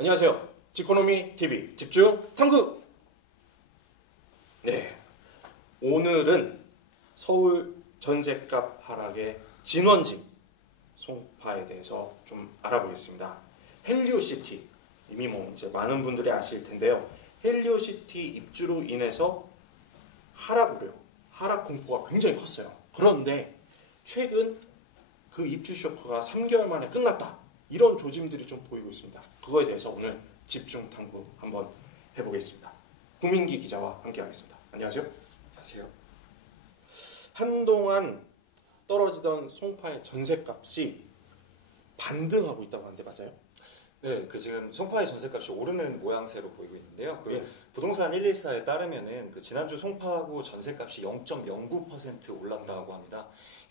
안녕하세요. 지코노미 TV 집중 탐구. 네, 오늘은 서울 전셋값 하락의 진원지 송파에 대해서 좀 알아보겠습니다. 헬리오시티, 이미 이제 많은 분들이 아실 텐데요. 헬리오시티 입주로 인해서 하락 우려, 하락 공포가 굉장히 컸어요. 그런데 최근 그 입주 쇼크가 3개월 만에 끝났다, 이런 조짐들이 좀 보이고 있습니다. 그거에 대해서 오늘 집중 탐구 한번 해보겠습니다. 구민기 기자와 함께 하겠습니다. 안녕하세요. 안녕하세요. 한동안 떨어지던 송파의 전셋값이 반등하고 있다고 하는데 맞아요? 네, 지금 송파의 전셋값이 오르는 모양새로 보이고 있는데요. 네. 부동산 114에 따르면은 지난주 송파구 전셋값이 0.09% 올랐다고 합니다.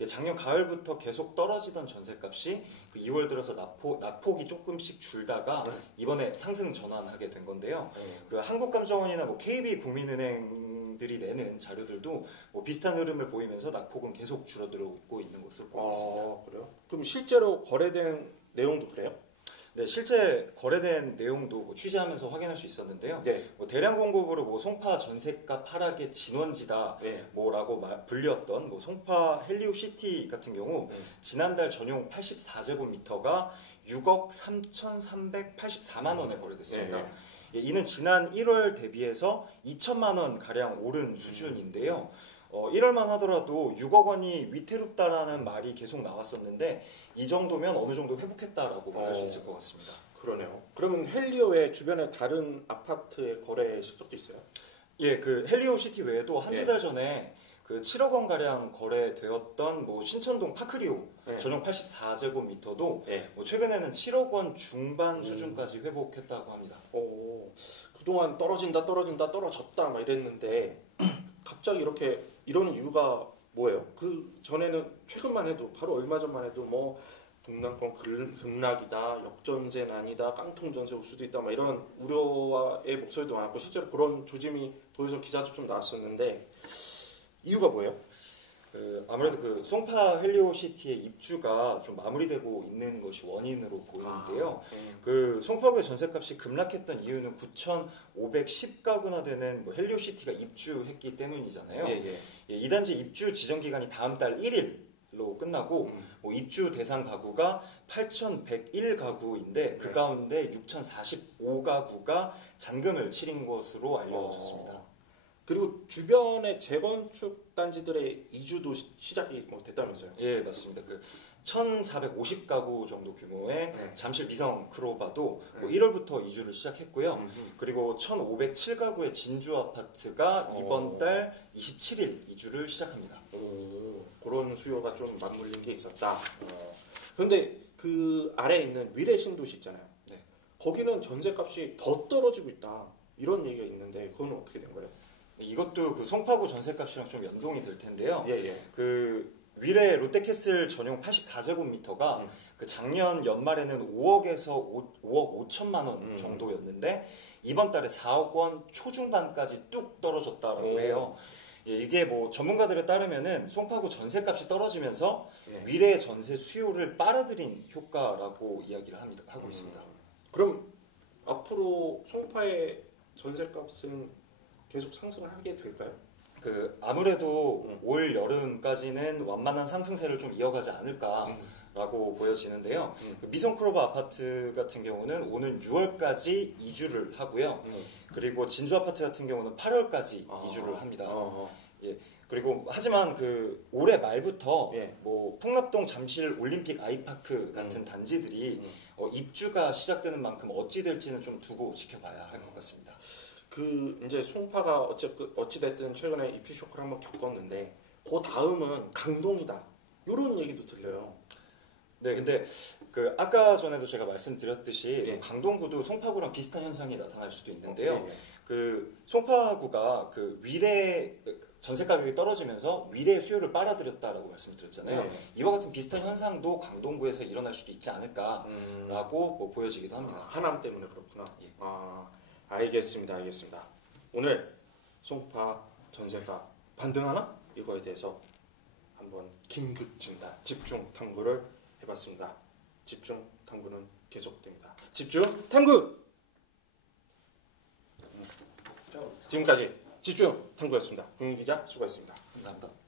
작년 가을부터 계속 떨어지던 전셋값이 2월 들어서 낙폭이 조금씩 줄다가 이번에 상승 전환하게 된 건데요. 한국감정원이나 KB 국민은행들이 내는 자료들도 비슷한 흐름을 보이면서 낙폭은 계속 줄어들고 있는 것으로 보고 있습니다. 그래요? 그럼 실제로 거래된 내용도 그래요? 네, 실제 거래된 내용도 취재하면서 확인할 수 있었는데요. 네. 대량 공급으로 송파 전셋값 하락의 진원지다, 네. 라고 불렸던 송파 헬리오시티 같은 경우 지난달 전용 84제곱미터가 6억 3,384만 원에 거래됐습니다. 네. 이는 지난 1월 대비해서 2천만 원 가량 오른 수준인데요. 1월만 하더라도 6억 원이 위태롭다라는 말이 계속 나왔었는데 이 정도면 어느 정도 회복했다라고 말할 수 있을 것 같습니다. 그러네요. 그러면 헬리오의 주변에 다른 아파트의 거래 실적도 있어요? 예, 헬리오시티 외에도 한두 달 전에 7억 원 가량 거래되었던 신천동 파크리오 전용 84제곱미터도 최근에는 7억 원 중반 수준까지 회복했다고 합니다. 그동안 떨어졌다 막 이랬는데 갑자기 이렇게 이러는 이유가 뭐예요? 그 전에는 최근만 해도 바로 얼마 전만 해도 동남권 급락이다, 역전세난이다, 깡통전세 올 수도 있다, 막 이런 우려의 목소리도 많았고 실제로 그런 조짐이 보여서 기사도 좀 나왔었는데 이유가 뭐예요? 아무래도 송파 헬리오시티의 입주가 좀 마무리되고 있는 것이 원인으로 보이는데요. 송파구의 전셋값이 급락했던 이유는 9,510가구나 되는 헬리오시티가 입주했기 때문이잖아요. 이 단지 입주 지정 기간이 다음 달 1일로 끝나고 입주 대상 가구가 8,101가구인데 그 가운데 6,045가구가 잔금을 치른 것으로 알려졌습니다. 그리고 주변의 재건축 단지들의 이주도 시작이 됐다면서요? 예, 맞습니다. 1,450가구 정도 규모의 잠실 미성 크로바도 1월부터 이주를 시작했고요. 그리고 1,507가구의 진주 아파트가 이번 달 27일 이주를 시작합니다. 그런 수요가 좀 맞물린 게 있었다. 그런데 그 아래에 있는 위례 신도시 있잖아요. 네. 거기는 전셋값이 더 떨어지고 있다, 이런 얘기가 있는데 그건 어떻게 된 거예요? 이것도 송파구 전셋값이랑 좀 연동이 될 텐데요. 위례 롯데캐슬 전용 84제곱미터가 작년 연말에는 5억에서 5억 5천만 원 정도였는데 이번 달에 4억 원 초중반까지 뚝 떨어졌다고 해요. 이게 전문가들에 따르면은 송파구 전셋값이 떨어지면서 위례 전세 수요를 빨아들인 효과라고 이야기를 하고 있습니다. 그럼 앞으로 송파의 전셋값은 계속 상승을 하게 될까요? 아무래도 올 여름까지는 완만한 상승세를 좀 이어가지 않을까라고 보여지는데요. 미성크로바 아파트 같은 경우는 오는 6월까지 이주를 하고요. 그리고 진주 아파트 같은 경우는 8월까지 이주를 합니다. 그리고 하지만 올해 말부터 풍납동 잠실 올림픽 아이파크 같은 단지들이 입주가 시작되는 만큼 어찌 될지는 좀 두고 지켜봐야 할 것 같습니다. 이제 송파가 어찌됐든 최근에 입주 쇼크를 한번 겪었는데 그 다음은 강동이다, 이런 얘기도 들려요. 네, 근데 아까 전에도 제가 말씀드렸듯이 강동구도 송파구랑 비슷한 현상이 나타날 수도 있는데요. 송파구가 위례 전세 가격이 떨어지면서 위례 수요를 빨아들였다라고 말씀드렸잖아요. 이와 같은 비슷한 현상도 강동구에서 일어날 수도 있지 않을까라고 보여지기도 합니다. 하남 때문에 그렇구나. 알겠습니다. 오늘 송파 전세가 반등하나? 이거에 대해서 한번 긴급 진단, 집중 탐구를 해봤습니다. 집중 탐구는 계속됩니다. 집중 탐구! 지금까지 집중 탐구였습니다. 국민 기자 수고했습니다. 감사합니다.